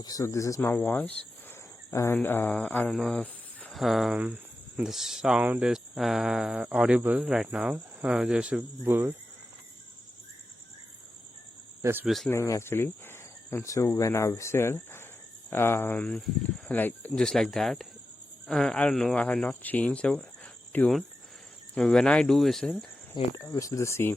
Okay, so this is my voice, and I don't know if the sound is audible right now. There's a bird that's whistling actually, and so when I whistle, like just like that, I don't know. I have not changed the tune. When I do whistle, it whistles the same.